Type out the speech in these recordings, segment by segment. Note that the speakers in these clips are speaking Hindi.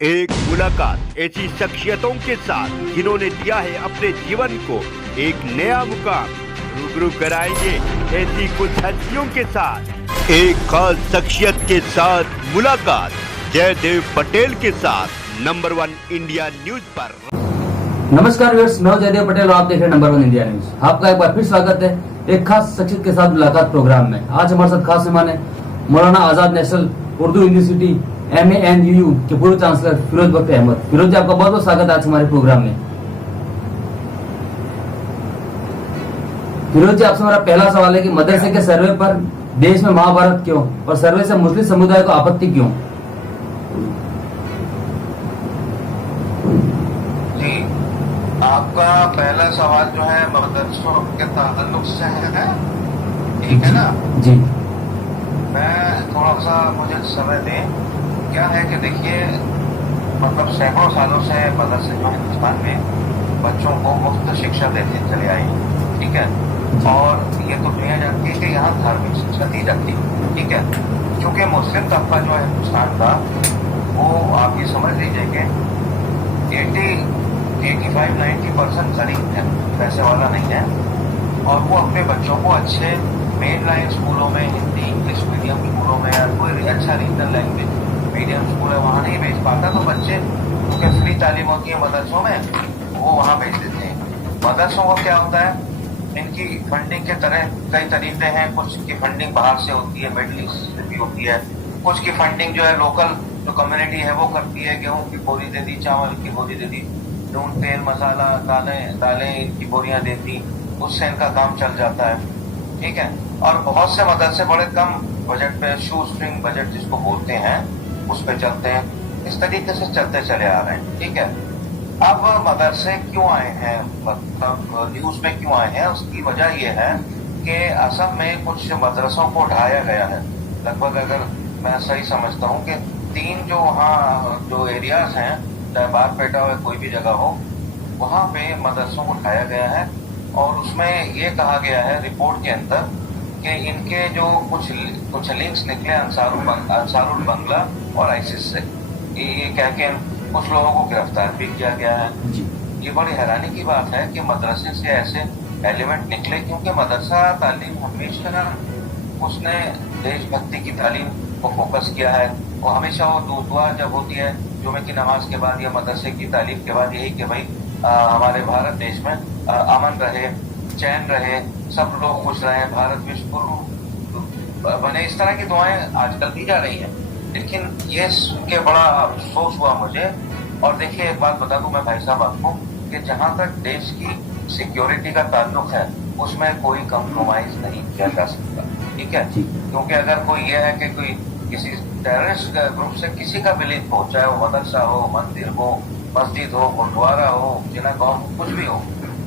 एक मुलाकात ऐसी शख्सियतों के साथ जिन्होंने दिया है अपने जीवन को एक नया मुकाम। रूबरू कराएंगे ऐसी कुछ हस्तियों के साथ एक खास शख्सियत के साथ मुलाकात जयदेव पटेल के साथ नंबर 1 इंडिया न्यूज पर। नमस्कार व्यूअर्स, मैं जयदेव पटेल और आप देख रहे हैं नंबर 1 इंडिया न्यूज। आपका एक बार फिर स्वागत है एक खास शख्सियत के साथ मुलाकात प्रोग्राम में। आज हमारे साथ खास मेहमान है Maulana Azad national Urdu university MANUU के पूर्व चांसलर फिरोज बख्त अहमद। फिरोज जी, आपका बहुत बहुत स्वागत है आज हमारे प्रोग्राम में। फिरोज जी, आपसे हमारा पहला सवाल है कि मदरसे के सर्वे पर देश में महाभारत क्यों और सर्वे से मुस्लिम समुदाय को आपत्ति क्यों? जी, आपका पहला सवाल जो है मदरसों के ताल्लुक से है, ठीक है ना? जी, मैं थोड़ा सा मुझे समय दें। क्या है कि देखिए, मतलब सैकड़ों सालों से मदरसे जो हिंदुस्तान में बच्चों को मुफ्त शिक्षा देते चले आए, ठीक है। और ये तो दुनिया जानती है कि यहाँ धार्मिक शिक्षा दी जाती है, ठीक है। क्योंकि मुस्लिम तबका जो है हिंदुस्तान का, वो आप ये समझ लीजिए कि 85-90% गरीब है, पैसे वाला नहीं है। और वो अपने बच्चों को अच्छे मेन लाइन स्कूलों में, हिंदी इंग्लिश मीडियम स्कूलों में या कोई अच्छा रीजनल लैंग्वेज मीडियम स्कूल है वहाँ नहीं भेज पाता, तो बच्चे क्योंकि फ्री तालीम होती है मदरसों में, वो वहाँ भेज देते हैं। मदरसों को क्या होता है, इनकी फंडिंग के तरह कई तरीके हैं। कुछ की फंडिंग बाहर से होती है, मिडिल ईस्ट से भी होती है। कुछ की फंडिंग जो है लोकल जो कम्युनिटी है वो करती है। गेहूं की बोरी दे दी, चावल की बोरी दे दी, नून तेल मसाला दालें इनकी बोरियां दे दी, उससे इनका काम चल जाता है, ठीक है। और बहुत से मदरसे बड़े कम बजट पे, शू स्ट्रिंग बजट जिसको बोलते हैं, उस पे चलते हैं। इस तरीके से चलते चले आ रहे हैं, ठीक है। अब मदरसे क्यों आए हैं, मतलब न्यूज में क्यों आए हैं, उसकी वजह यह है कि असम में कुछ मदरसों को ढाया गया है। लगभग, अगर मैं सही समझता हूँ कि 3 जो वहाँ जो एरियाज हैं, चाहे बारपेटा हो कोई भी जगह हो, वहाँ पे मदरसों को ढाया गया है। और उसमें ये कहा गया है रिपोर्ट के अंदर कि इनके जो कुछ लिंक्स निकले अंसारुल बंगला और आईसिस से, ये कह के कुछ लोगों को गिरफ्तार भी किया गया है। ये बड़ी हैरानी की बात है कि मदरसे से ऐसे एलिमेंट निकले, क्योंकि मदरसा तालीम हमेशा उसने देशभक्ति की तालीम को फोकस किया है। और हमेशा वो दुआ जब होती है जुमे की नमाज के बाद या मदरसे की तालीम के बाद, यही कि भाई हमारे भारत देश में अमन रहे, चैन रहे, सब लोग खुश रहे, भारत विश्व बने, इस तरह की दुआएं आजकल दी जा रही हैं। लेकिन ये सुन के बड़ा अफसोस हुआ मुझे। और देखिए, एक बात बता दूं मैं भाई साहब आपको कि जहां तक देश की सिक्योरिटी का ताल्लुक है, उसमें कोई कम्प्रोमाइज नहीं किया जा सकता, ठीक है। क्योंकि अगर कोई ये है कि कोई किसी टेररिस्ट ग्रुप से किसी का भी लिंक हो, चाहे वो मदरसा हो, मंदिर हो, मस्जिद हो, गुरुद्वारा हो, जिनागह हो, कुछ भी हो,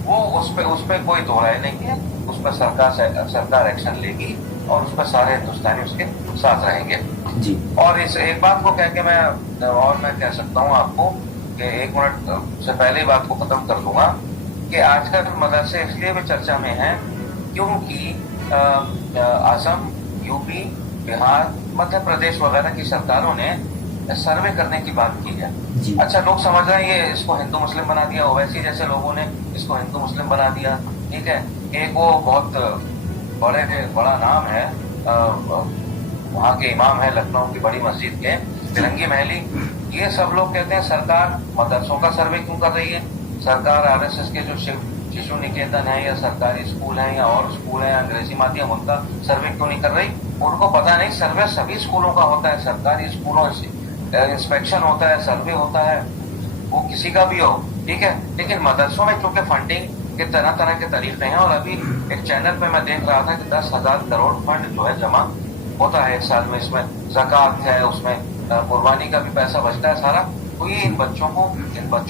वो उस पे कोई दो राय नहीं है। उस पर सरकार एक्शन लेगी और उस पर सारे हिंदुस्तानी उसके साथ रहेंगे जी। और इस एक बात को कह के मैं कह सकता हूँ आपको कि 1 मिनट से पहले ही बात को खत्म कर दूंगा कि आजकल मदरसे इसलिए भी चर्चा में हैं क्योंकि असम, यूपी, बिहार, मध्य प्रदेश वगैरह की सरकारों ने सर्वे करने की बात की है। अच्छा, लोग समझ रहे हैं ये इसको हिंदू मुस्लिम बना दिया, ओवैसी जैसे लोगों ने इसको हिंदू मुस्लिम बना दिया, ठीक है। एक वो बहुत बड़ा नाम है, वहाँ के इमाम है लखनऊ की बड़ी मस्जिद के, फिरंगी महली। ये सब लोग कहते हैं सरकार मदरसों का सर्वे क्यों कर रही है, सरकार RSS के जो शिशु निकेतन है या सरकारी स्कूल है या और स्कूल है अंग्रेजी माध्यम, उनका सर्वे क्यों नहीं कर रही। उनको पता नहीं, सर्वे सभी स्कूलों का होता है, सरकारी स्कूलों से इंस्पेक्शन होता है, सर्वे होता है, वो किसी का भी हो, ठीक है। लेकिन मदरसों में चूंकि फंडिंग के तरह तरह के तरीके हैं, और अभी एक चैनल पे मैं देख रहा था कि 10,000 करोड़ फंड जो है जमा होता है 1 साल में, इसमें ज़कात है, उसमें कुर्बानी का भी पैसा बचता है सारा। तो ये इन बच्चों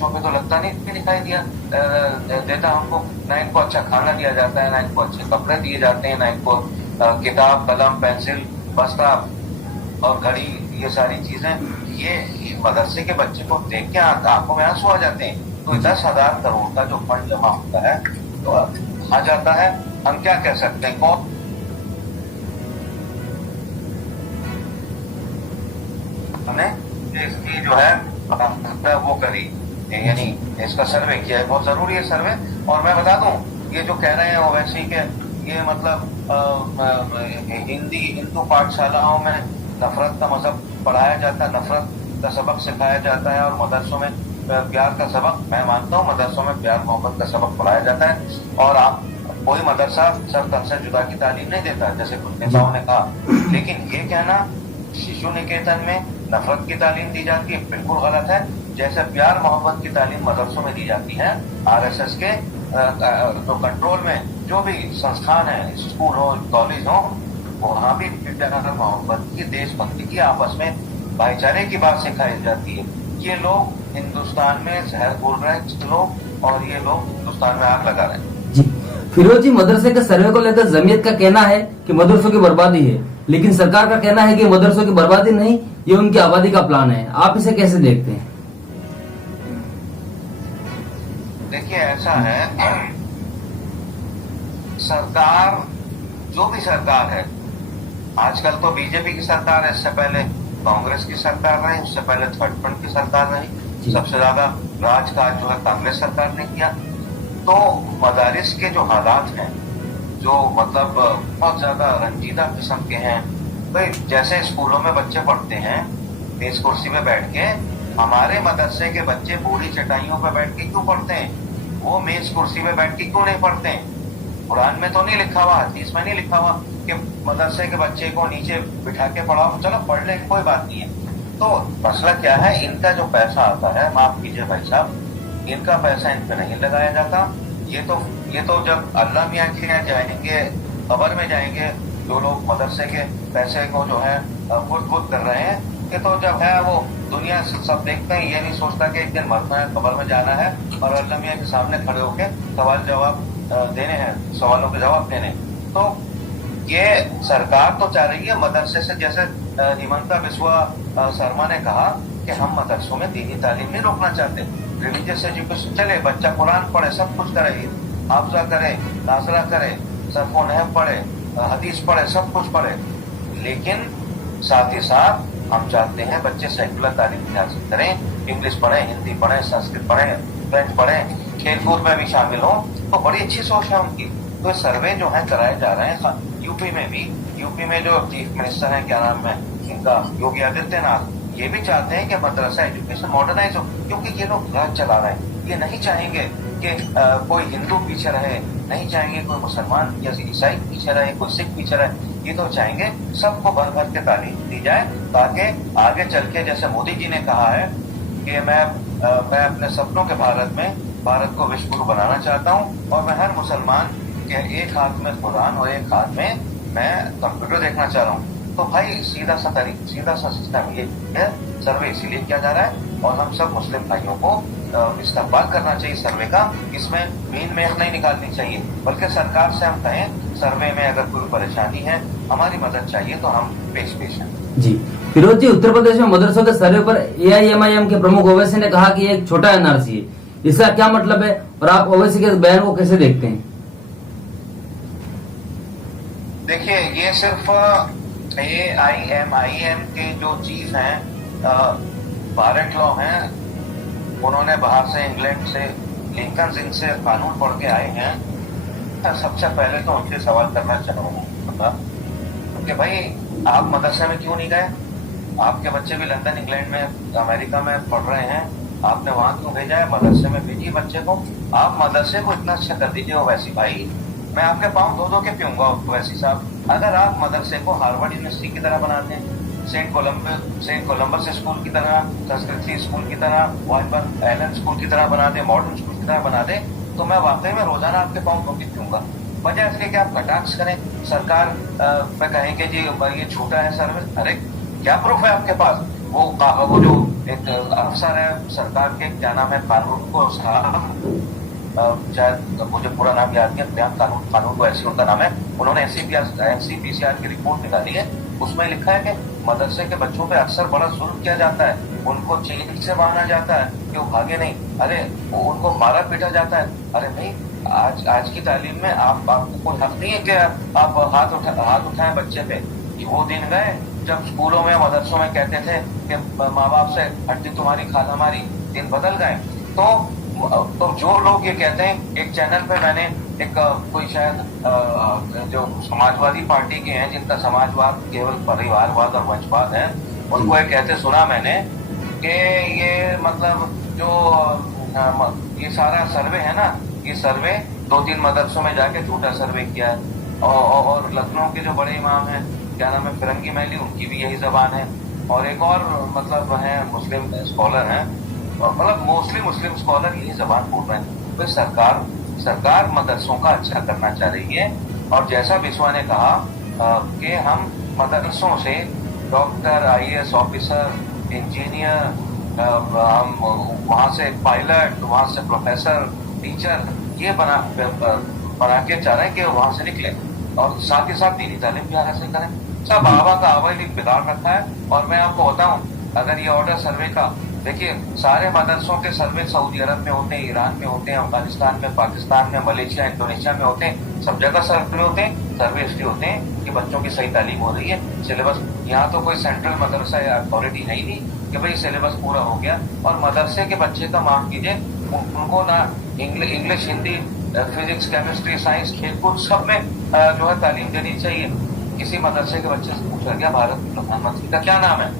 पे तो लगता नहीं दिखाई देता हमको। ना इनको अच्छा खाना दिया जाता है, ना इनको अच्छे कपड़े दिए जाते हैं, ना इनको किताब, कलम, पेंसिल, बस्ता और घड़ी, ये सारी चीजें। ये मदरसे के बच्चे को देख के आंखों में आंसू आ जाते हैं। तो 10,000 करोड़ का जो फंड जमा होता है तो आ जाता है, हम क्या कह सकते हैं, कौन हमें इसकी जो है वो करी, यानी इसका सर्वे किया है। बहुत जरूरी है सर्वे। और मैं बता दूं, ये जो कह रहे हैं ओवैसी के, ये मतलब हिंदू पाठशालाओं में नफरत का मजहब पढ़ाया जाता है, नफरत का सबक सिखाया जाता है, और मदरसों में प्यार का सबक, मैं मानता हूँ मदरसों में प्यार मोहब्बत का सबक पढ़ाया जाता है। और आप कोई मदरसा सर तन से जुदा की तालीम नहीं देता, जैसे कुछ नेताओं ने कहा। लेकिन ये कहना शिशु निकेतन में नफरत की तालीम दी जाती है, बिल्कुल गलत है। जैसे प्यार मोहब्बत की तालीम मदरसों में दी जाती है, आरएसएस के जो कंट्रोल में जो भी संस्थान है, स्कूल हो, कॉलेज हो, वहाँ भी प्यार मोहब्बत की, देशभक्ति की, आपस में भाईचारे की बात सिखाई जाती है। ये लोग हिंदुस्तान में जहर बोल रहे हैं लोग, और ये लोग हिंदुस्तान में आग लगा रहे हैं। जी फिरोज जी, मदरसे के सर्वे को लेकर जमीयत का कहना है कि मदरसों की बर्बादी है, लेकिन सरकार का कहना है कि मदरसों की बर्बादी नहीं, ये उनकी आबादी का प्लान है। आप इसे कैसे देखते हैं? देखिए, ऐसा है, सरकार जो भी सरकार है, आजकल तो बीजेपी की सरकार है, इससे पहले कांग्रेस की सरकार रही, उससे पहले थर्ड फ्रंट की सरकार रही, सबसे ज्यादा राजकाज जो है कांग्रेस सरकार ने किया। तो मदारिस के जो हालात हैं, जो मतलब बहुत ज्यादा रंजीदा किस्म के हैं। भाई जैसे स्कूलों में बच्चे पढ़ते हैं मेज कुर्सी पे बैठ के, हमारे मदरसे के बच्चे बूढ़ी चटाइयों पे बैठ के क्यों पढ़ते हैं? वो मेज कुर्सी पे बैठ के क्यों नहीं पढ़ते हैं? कुरान में तो नहीं लिखा हुआ, हदीस में नहीं लिखा हुआ कि मदरसे के बच्चे को नीचे बिठा के पढ़ाओ, चलो पढ़ ले, कोई बात नहीं है। तो मसला क्या है, इनका जो पैसा आता है, माफ कीजिए भाई साहब, इनका पैसा इन पे नहीं लगाया जाता। ये तो जब अल्लाह मियां के यहाँ जाएंगे, कब्र में जाएंगे, जो लोग मदरसे के पैसे को जो है खुद कर रहे हैं, ये तो जब है वो दुनिया से सब देखते हैं, ये नहीं सोचता कि एक दिन मरना है, कब्र में जाना है और अल्लाह मियां के सामने खड़े होकर सवाल जवाब देने हैं, सवालों के जवाब देने। तो ये सरकार तो चाह रही है मदरसे से, जैसे हिमंता बिस्वा शर्मा ने कहा कि हम मदरसों में दीनी तालीम नहीं रोकना चाहते, रिलीजियस एजुकेशन चले, बच्चा कुरान पढ़े, सब कुछ करे, हाफजा करे, नाजरा करे, सरफो नहब पढ़े, हदीस पढ़े, सब कुछ पढ़े। लेकिन साथ ही साथ हम चाहते हैं बच्चे सेकुलर तालीम हासिल करें, इंग्लिश पढ़े, हिंदी पढ़े, संस्कृत पढ़े, फ्रेंच पढ़े, खेलकूद में भी शामिल हो। तो बड़ी अच्छी सोच है उनकी। तो सर्वे जो है कराए जा रहे हैं यूपी में भी। यूपी में जो चीफ मिनिस्टर है, क्या नाम है इनका, योगी आदित्यनाथ, ये भी चाहते हैं कि मदरसा एजुकेशन मॉडर्नाइज हो, क्योंकि ये लोग राज चला रहे हैं। ये नहीं चाहेंगे कि कोई हिंदू पीछे रहे, नहीं चाहेंगे कोई मुसलमान या ईसाई पीछे रहे, कोई सिख पीछे रहे। ये तो चाहेंगे सबको भर भर के तालीम दी जाए, ताकि आगे चल के, जैसे मोदी जी ने कहा है कि मैं अपने सपनों के भारत को विश्व गुरु बनाना चाहता हूँ, और मैं हर मुसलमान के एक हाथ में कुरान और एक हाथ में मैं कंप्यूटर देखना चाह रहा हूँ। तो भाई सीधा सा सिस्टम ये है। सर्वे इसीलिए किया जा रहा है, और हम सब मुस्लिम भाइयों को इस्तेमाल करना चाहिए सर्वे का। इसमें मीन मेख नहीं निकालनी चाहिए, बल्कि सरकार से हम कहें सर्वे में अगर कोई परेशानी है, हमारी मदद चाहिए, तो हम पेश हैं। जी फिरोज जी, उत्तर प्रदेश में मदरसों के सर्वे पर AIMIM के प्रमुख ओवैसी ने कहा कि ये एक छोटा NRC है, इसका क्या मतलब है, और आप ओवैसी के बयान को कैसे देखते हैं? देखिए, ये सिर्फ AIMIM के जो चीफ हैं, बारेट लॉ हैं, उन्होंने बाहर से इंग्लैंड से लिंकन सिंह से कानून पढ़ के आए हैं। सबसे पहले तो उनसे सवाल करना चाहूंगा कि भाई आप मदरसे में क्यों नहीं गए? आपके बच्चे भी लंदन, इंग्लैंड में, अमेरिका में पढ़ रहे हैं, आपने वहां क्यों भेजा है? मदरसे में भेजिए बच्चे को। आप मदरसे को इतना अच्छा कर दीजिए ओवैसी भाई, मैं आपके पाँव धो के पीऊंगा ओवैसी साहब। अगर आप मदरसे को हार्वर्ड यूनिवर्सिटी की तरह बनाते हैं, सेंट कोलंबस स्कूल की तरह, संस्कृति स्कूल की तरह, वॉटबर्न आइलैंड स्कूल की तरह बना दे, मॉडर्न स्कूल की तरह बना दे, तो मैं वाकई में रोजाना आपके पाँव धो के पीऊंगा। वजह इसलिए कि आप कटाक्ष करें, सरकार में कहेंगे जी ये छोटा है सर्विस। अरे क्या प्रूफ है आपके पास? वो जो एक अफसर है सरकार के, क्या नाम है, कानून को शायद मुझे पूरा नाम याद नहीं, बयान कानून को ऐसी उनका नाम है, उन्होंने NCPCR की रिपोर्ट निकाली है। उसमें लिखा है कि मदरसे के बच्चों पे अक्सर बड़ा जुल्म किया जाता है, उनको जेल से बांधा जाता है कि वो भागे नहीं, अरे उनको मारा पीटा जाता है। अरे भाई, आज की तालीम में आपको कोई हक नहीं है कि आप हाथ उठाएं बच्चे पे। वो दिन गए जब स्कूलों में मदरसों में कहते थे कि माँ बाप से हड्डी तुम्हारी खाल हमारी, दिन बदल गए। तो जो लोग ये कहते हैं, एक चैनल पे मैंने एक कोई शायद जो समाजवादी पार्टी के हैं जिनका समाजवाद केवल परिवारवाद और वंशवाद है, उनको ये कहते सुना मैंने कि ये मतलब जो ये सारा सर्वे है ना, ये सर्वे 2-3 मदरसों में जाके झूठा सर्वे किया है। और लखनऊ के जो बड़े इमाम हैं, क्या नाम है, फिरंगी महली, उनकी भी यही जबान है। और एक और मतलब है मुस्लिम स्कॉलर हैं, मतलब मोस्टली मुस्लिम स्कॉलर यही जबान बोल रहे हैं। तो सरकार मदरसों का अच्छा करना चाह रही है। और जैसा बिस्वा ने कहा कि हम मदरसों से डॉक्टर, IAS ऑफिसर, इंजीनियर, हम वहाँ से पायलट, वहाँ से प्रोफेसर, टीचर, ये बना के चाह रहे हैं कि वहाँ से निकले और साथ ही साथ दीनी तालीम भी हासिल करें। सब बाबा का आवाज बिगाड़ रखा है। और मैं आपको बताऊं, अगर ये ऑर्डर सर्वे का देखिए, सारे मदरसों के सर्वे सऊदी अरब में होते हैं, ईरान में होते हैं, अफगानिस्तान में, पाकिस्तान में, मलेशिया, इंडोनेशिया में होते हैं। सब जगह सर्वे होते हैं। सर्वे इसलिए होते हैं कि बच्चों की सही तालीम हो रही है। सिलेबस, यहाँ तो कोई सेंट्रल मदरसा या अथॉरिटी है ही नहीं कि भाई सिलेबस पूरा हो गया। और मदरसे के बच्चे का माफ कीजिए, उनको ना English, Hindi, physics, chemistry, science, खेलकूद सब में जो है तालीम देनी चाहिए। किसी मदरसे के बच्चे से पूछा गया भारत के प्रधानमंत्री का क्या नाम है,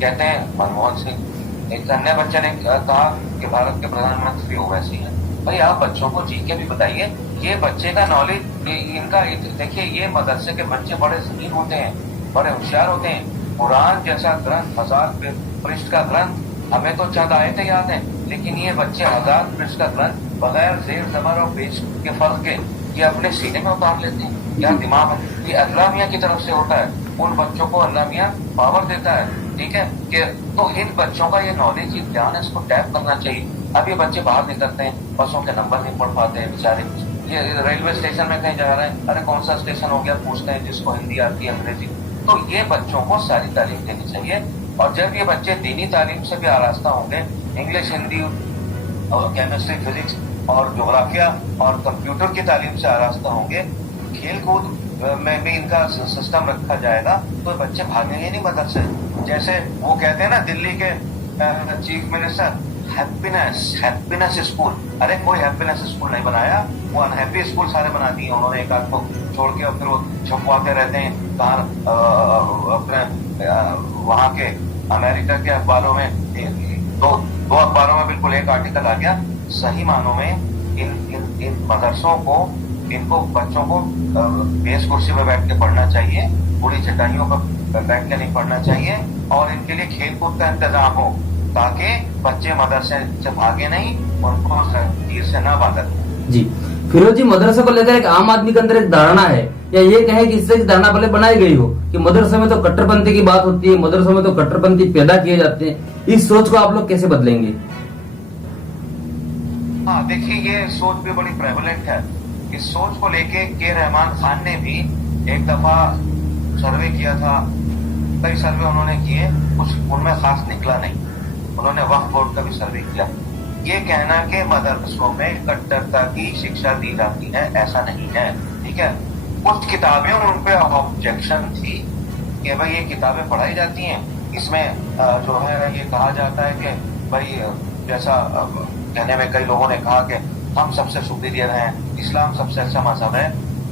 कहते हैं मनमोहन सिंह। एक अन्य बच्चे ने कहा कि भारत के प्रधानमंत्री ओवैसी हैं। भाई आप बच्चों को जी के भी बताइए। ये बच्चे का नॉलेज, इनका देखिए, ये मदरसे के बच्चे बड़े ज़हीन होते हैं, बड़े होशियार होते हैं। कुरान जैसा ग्रंथ, 1000 पृष्ठ का ग्रंथ, हमें तो चंद आयतें याद हैं, लेकिन ये बच्चे 1000 पृष्ठ का ग्रंथ बगैर जेर जबर और पेश के फर्क के ये अपने सीने में उतार लेते हैं। क्या दिमाग है। ये अल्लाह मियाँ की तरफ से होता है। उन बच्चों को अल्लाह मियाँ पावर देता है, ठीक है, कि तो इन बच्चों का ये नॉलेज, ये ज्ञान है, इसको टैप करना चाहिए। अब ये बच्चे बाहर निकलते हैं, बसों के नंबर नहीं पढ़ पाते हैं बेचारे। ये रेलवे स्टेशन में कहीं जा रहे हैं, अरे कौन सा स्टेशन हो गया पूछते हैं, जिसको हिंदी आती है, अंग्रेजी। तो ये बच्चों को सारी तालीम देनी चाहिए। और जब ये बच्चे दीनी तालीम से भी आरास्ता होंगे, इंग्लिश, हिंदी और केमिस्ट्री, फिजिक्स और जोग्राफिया और कंप्यूटर की तालीम से आरास्ता होंगे, खेल कूद में भी इनका सिस्टम रखा जाएगा, तो बच्चे भागेंगे नहीं मदरसे। जैसे वो कहते हैं ना दिल्ली के चीफ मिनिस्टर, हैप्पीनेस स्कूल। अरे कोई हैप्पीनेस स्कूल नहीं बनाया, वो अनहैप्पी स्कूल सारे बना दिए उन्होंने, एक आध को छोड़ के। और फिर वो छपवाते रहते हैं कहाँ अपने वहाँ के अमेरिका के अखबारों में, दो अखबारों में बिल्कुल एक आर्टिकल आ गया। सही मानों में इन मदरसों को, इनको बच्चों को बेस कुर्सी पर बैठ के पढ़ना चाहिए, पूरी चटाइयों पर बैठ के नहीं पढ़ना चाहिए। और इनके लिए खेल कूद का इंतजाम हो, ताकि बच्चे मदरसे से भागे नहीं, उनको तीर से ना भागत। जी फिरोज जी, मदरसे को लेकर एक आम आदमी के अंदर एक धारणा है, या ये कहें कि इससे धारणा पहले बनाई गई हो कि मदरसे में तो कट्टरपंथी की बात होती है, मदरसों में तो कट्टरपंथी पैदा किए जाते हैं। इस सोच को आप लोग कैसे बदलेंगे? हाँ देखिए, ये सोच भी बड़ी प्रेवलेंट है। इस सोच को लेके के रहमान खान ने भी एक दफा सर्वे किया था, कई सर्वे उन्होंने किए, कुछ उनमें खास निकला नहीं। उन्होंने वक्फ बोर्ड का भी सर्वे किया। ये कहना कि मदरसों में कट्टरता की शिक्षा दी जाती है, ऐसा नहीं है, ठीक है। कुछ किताबें उन पे ऑब्जेक्शन थी कि भाई ये किताबें पढ़ाई जाती हैं, इसमें जो है ये कहा जाता है कि भाई, जैसा कहने में कई लोगों ने कहा कि हम सबसे सुपीरियर हैं, इस्लाम सबसे अच्छा मजहब है।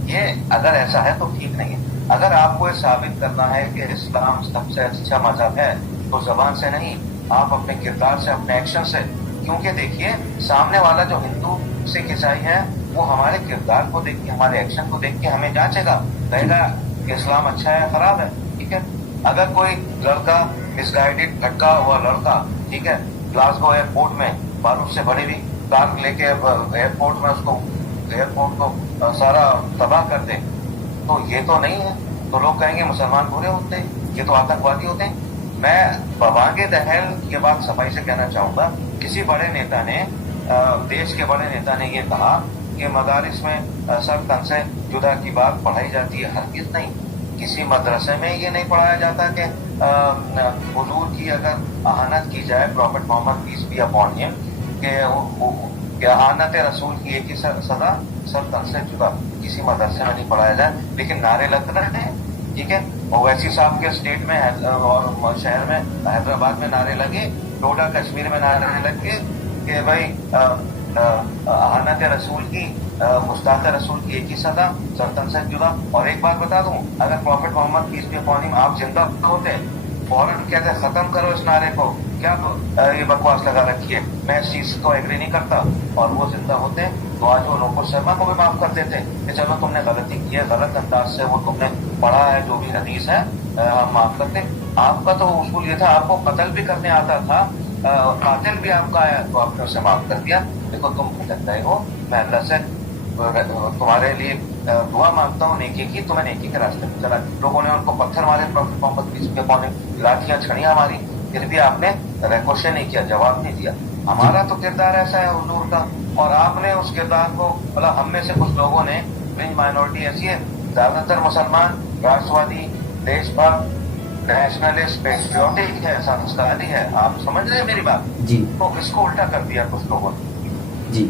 ये अगर ऐसा है तो ठीक नहीं है। अगर आपको ये साबित करना है कि इस्लाम सबसे अच्छा मजहब है, तो जबान से नहीं, आप अपने किरदार से, अपने एक्शन से। क्योंकि देखिए, सामने वाला जो हिंदू, सिख, ईसाई है, वो हमारे किरदार को देख के, हमारे एक्शन को देख के हमें जांचेगा, कहेगा कि इस्लाम अच्छा है, खराब है, ठीक है। अगर कोई लड़का, मिसगाइडेड भटका हुआ लड़का, ठीक है, ग्लासगो एयरपोर्ट में बारूद से भरी हुई कार लेके एयरपोर्ट में उसको, एयरपोर्ट को सारा तबाह कर दे, तो ये तो नहीं है। तो लोग कहेंगे मुसलमान बुरे होते हैं, ये तो आतंकवादी होते हैं। मैं बवांगे दहल ये बात सफाई से कहना चाहूंगा, किसी बड़े नेता ने, देश के बड़े नेता ने ये कहा कि मदारिस में सर तन से जुदा की बात पढ़ाई जाती है, हरगिज़ नहीं। किसी मदरसे में ये नहीं पढ़ाया जाता कि हुजूर की अगर आहानत की जाए, prophet Muhammad peace be upon him, कि आहानत रसूल की एक ही सजा, सर तन से जुदा। किसी मदरसे में नहीं पढ़ाया जाए, लेकिन नारे लग रहे हैं, ठीक है। ओवैसी साहब के स्टेट में और शहर में हैदराबाद में नारे लगे, डोडा कश्मीर में नारे लगे कि भाई आनत रसूल की मुस्ताद रसूल की एक ही सदा, सल्तन से जुदा। और एक बात बता दूं, अगर prophet Mohammad peace be upon him आप जिंदा होते फौरन कहते खत्म करो इस नारे को, क्या ये बकवास लगा रखी है, मैं इस चीज को एग्री नहीं करता, और वो जिंदा होते तो आज वो नूपुर शर्मा को भी माफ कर देते कि चलो तुमने गलती की है, गलत अंदाज से वो तुमने पढ़ा है, जो भी हदीस है हम माफ करते। आपका तो उसूल ये था, आपको कत्ल भी करने आता था, कातिल भी आपका आया तो आपने उसे माफ कर दिया। देखो तुम भटक रहे हो, मैं अल्लाह से तुम्हारे लिए दुआ मांगता हूँ नेकी की, तुम्हें नेकी के रास्ते पे चला। लोगों ने उनको पत्थर मारे, prophet Mohammad peace be upon him, लाठियां छड़ियां मारी, फिर भी आपने रेकोशे नहीं किया, जवाब नहीं दिया। हमारा तो किरदार ऐसा है हुजूर का, और आपने उस किरदार को, मतलब हम में से कुछ लोगों ने, फ्रिंज माइनॉरिटी ऐसी है, ज्यादातर मुसलमान राष्ट्रवादी, देशभक्त, नेशनलिस्ट, पेट्रियोटिक है, संस्कारी है, आप समझ रहे हैं मेरी बात जी। तो इसको उल्टा कर दिया कुछ लोगों ने जी।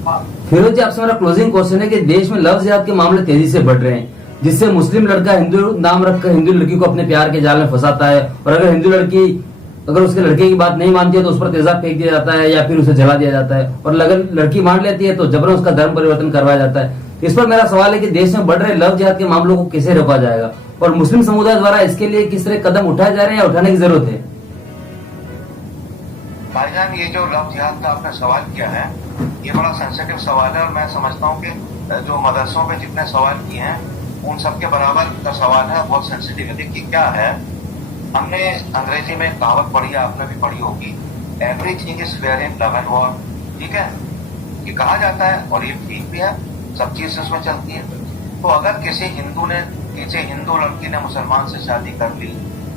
फिरोज जी, आपसे मेरा क्लोजिंग क्वेश्चन है कि देश में लव जिहाद के मामले तेजी से बढ़ रहे हैं, जिससे मुस्लिम लड़का हिंदू नाम रखकर हिंदू लड़की को अपने प्यार के जाल में फंसाता है, और अगर हिंदू लड़की अगर उसके लड़के की बात नहीं मानती है तो उस पर तेजाब फेंक दिया जाता है या फिर उसे जला दिया जाता है, और अगर लड़की मान लेती है तो जबरन उसका धर्म परिवर्तन करवाया जाता है। इस पर मेरा सवाल है कि देश में बढ़ रहे लव जिहाद के मामलों को कैसे रोका जाएगा, और मुस्लिम समुदाय द्वारा इसके लिए किस तरह कदम उठाए जा रहे हैं या उठाने की जरूरत है? भाईजान, ये जो लव जिहाद का आपने सवाल किया है, ये बड़ा सेंसिटिव सवाल है, और मैं समझता हूँ कि जो मदरसों पे जितने सवाल किए हैं उन सबके बराबर का सवाल है, बहुत सेंसिटिव है। देखिए क्या है, हमने अंग्रेजी में कहावत पढ़ी है, आपने भी पढ़ी होगी, everything is fair in love and war, ठीक है, ये कहा जाता है और ये ठीक भी है, सब चीज उसमें चलती है। तो अगर किसी हिंदू लड़की ने मुसलमान से शादी कर ली,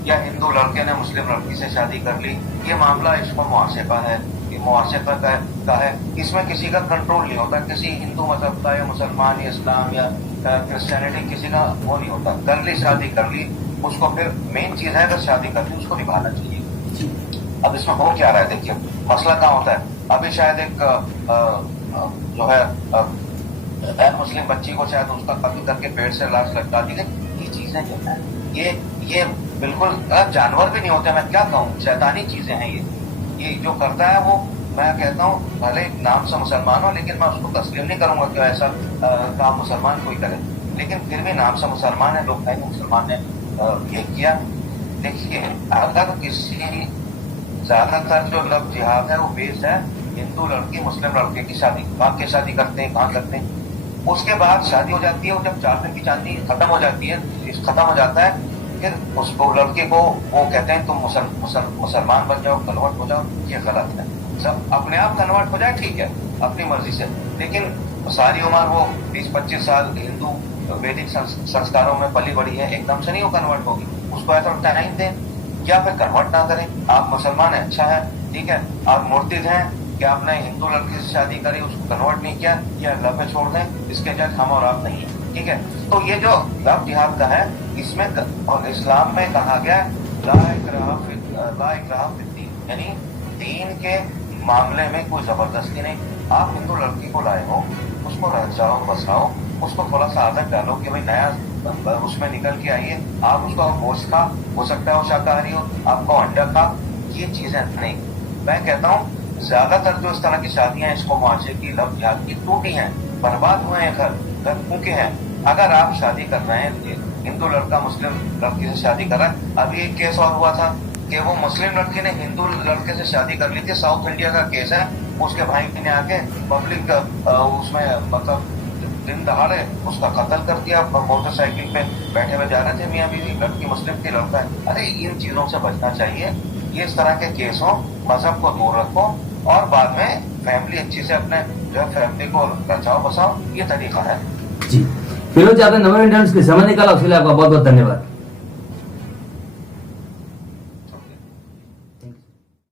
या हिंदू लड़के ने मुस्लिम लड़की से शादी कर ली, ये मामला इसको मुआशे का है, ये मुआशे का है, इसमें किसी का कंट्रोल नहीं होता, किसी हिंदू मजहब का या मुसलमान या इस्लाम या क्रिश्चियनिटी किसी का वो नहीं होता। कर ली शादी कर ली, उसको फिर मेन चीज है अगर शादी कर ली उसको निभाना चाहिए। अब इसमें हो क्या रहा है, देखिए मसला कहाँ होता है। अभी शायद एक जो है गैर मुस्लिम बच्ची को शायद उसका कत्ल करके पेड़ से लाश लटका दी गई। ये चीजें जो है ये बिल्कुल जानवर भी नहीं होते, मैं क्या कहूँ, शैतानी चीजें हैं ये जो करता है वो, मैं कहता हूँ भले नाम से मुसलमान हो, लेकिन मैं उसको तस्लीम नहीं करूंगा कि ऐसा काम मुसलमान कोई करे, लेकिन फिर भी नाम से मुसलमान है, लोग कहेंगे मुसलमान ने ये किया। देखिए अगर किसी, ज्यादातर जो लव जिहाद है वो बेस्ड है हिंदू लड़की मुस्लिम लड़के की शादी, वाकई शादी करते हैं, कहाँ करते हैं, उसके बाद शादी हो जाती है, और जब 4 दिन की चांदी खत्म हो जाती है, खत्म हो जाता है, फिर उसको लड़के को वो कहते हैं तुम मुसलमान बन जाओ, कन्वर्ट हो जाओ। ये गलत है, सब अपने आप कन्वर्ट हो जाए ठीक है अपनी मर्जी से, लेकिन सारी उम्र वो 20-25 साल हिंदू वैदिक संस्कारों में पली बड़ी है, एकदम से नहीं वो कन्वर्ट होगी, उसको ऐसा टाइम दें, या फिर कन्वर्ट ना करें। आप मुसलमान है, अच्छा है, ठीक है, आप मुर्तिद हैं कि आपने हिंदू लड़की से शादी करी, उसको कन्वर्ट नहीं किया, या अल्लाह पे छोड़ दें, इसके जज हम और आप नहीं है, ठीक है। तो ये जो लव जिहाद का है, इसमें और इस्लाम में कहा गया ला इकराह फिद्दीन, यानी दीन के मामले में कोई जबरदस्ती नहीं। आप हिंदू लड़की को लाए हो, उसको रचाओ बसाओ, उसको थोड़ा सा आदत डालो कि भाई नया उसमें निकल के आइए, आप उसको गोश्त खा, हो सकता है वो शाकाहारी हो, आपको अंडा खा, ये चीजें नहीं। मैं कहता हूँ ज्यादातर जो इस तरह की शादियां इसको मुआशरे की लव जिहाद की टूटी हैं, बर्बाद हुए हैं, घर फूके हैं। अगर आप शादी कर रहे हैं, हिंदू लड़का मुस्लिम लड़की से शादी कर रहा है, अभी एक केस और हुआ था कि वो मुस्लिम लड़की ने हिंदू लड़के से शादी कर ली थी, साउथ इंडिया का केस है, उसके भाई ने आके पब्लिक उसमें मतलब दिन दहाड़े उसका कत्ल कर दिया, मोटरसाइकिल पे बैठे हुए जा रहे थे मियाँ बीवी, लड़की मुस्लिम की लड़का है। अरे इन चीजों से बचना चाहिए, ये इस तरह के केस हो, मजहब को दूर रखो, और बाद में फैमिली अच्छी से अपने जो है फैमिली को बचाओ बसाओ, ये तरीका है जी। फिरोज, आपने नमो इंडियंस के समय निकाला, उसके लिए आपका बहुत बहुत धन्यवाद।